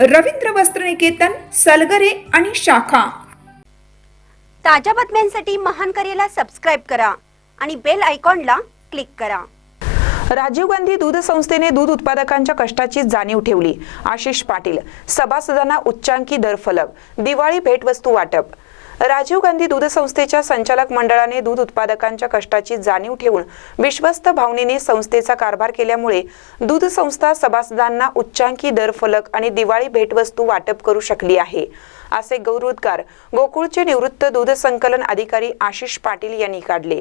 रवींद्र वस्त्रनिकेतन सलगरे आणि शाखा. ताज्या बातम्यांसाठी महान करेला सबस्क्राईब करा आणि बेल आयकॉनला क्लिक करा. राजीव गांधी दूध संस्थेने दूध उत्पादकांच्या कष्टाची जाणीव ठेवली. आशिष पाटील सभासदांना उच्चांकी दर फलक दिवाळी भेटवस्तू वाटप. राजीव गांधी दूध संस्थेच्या संचालक मंडळाने दूध उत्पादकांच्या कष्टाची जाणीव ठेवून विश्वस्त भावनेने संस्थेचा कारभार केल्यामुळे दूध संस्था सभासदांना उच्चांकी दर फलक आणि दिवाळी भेटवस्तू वाटप करू शकली आहे. असे गौरवोद्गार गोकुळचे निवृत्त दूध संकलन अधिकारी आशिष पाटील यांनी काढले.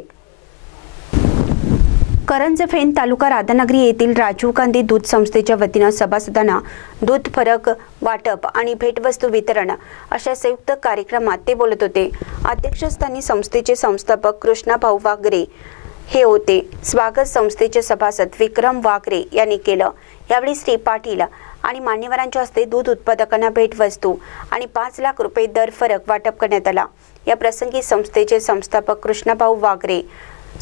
करंजफेन तालुका राधानगरी येथील राजीव गांधी दूध संस्थेच्या वतीनं सभासदांना दूध फरक वाटप आणि भेटवस्तू वितरण अशा संयुक्त कार्यक्रमात ते बोलत होते. अध्यक्षस्थानी संस्थेचे संस्थापक कृष्णाभाऊ वागरे हे होते. स्वागत संस्थेचे सभासद विक्रम वागरे यांनी केलं. यावेळी श्री पाटील आणि मान्यवरांच्या हस्ते दूध उत्पादकांना भेटवस्तू आणि पाच लाख रुपये दर फरक वाटप करण्यात आला. या प्रसंगी संस्थेचे संस्थापक कृष्णाभाऊ वागरे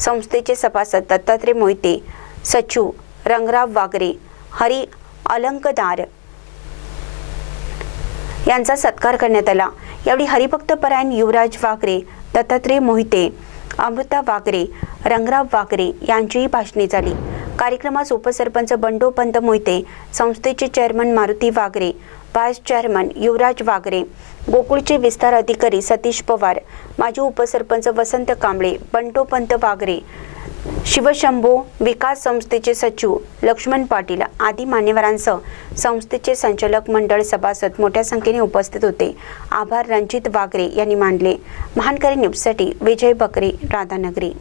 संस्थेचे सभासद दत्तात्रय मोहिते सचिव रंगराव वागरे हरी अलंकदार यांचा सत्कार करण्यात आला. यावेळी हरिभक्त परायण युवराज वागरे दत्तात्रय मोहिते अमृता वागरे रंगराव वागरे यांचीही भाषणे झाली. कार्यक्रमास उपसरपंच बंडोपंत मोहिते संस्थेचे chairman Maruti Wagre vice chairman Yuvraj Wagre गोकुळचे विस्तार अधिकारी सतीश पवार माजी उपसरपंच वसंत कांबळे बंडोपंत वागरे शिवशंभो विकास संस्थेचे सचिव लक्ष्मण पाटील आदी मान्यवरांसह संस्थेचे संचालक मंडळ सभासद मोठ्या संख्येने उपस्थित होते. आभार रणजित वागरे यांनी मानले. महानकरी न्यूजसाठी विजय बकरे राधानगरी.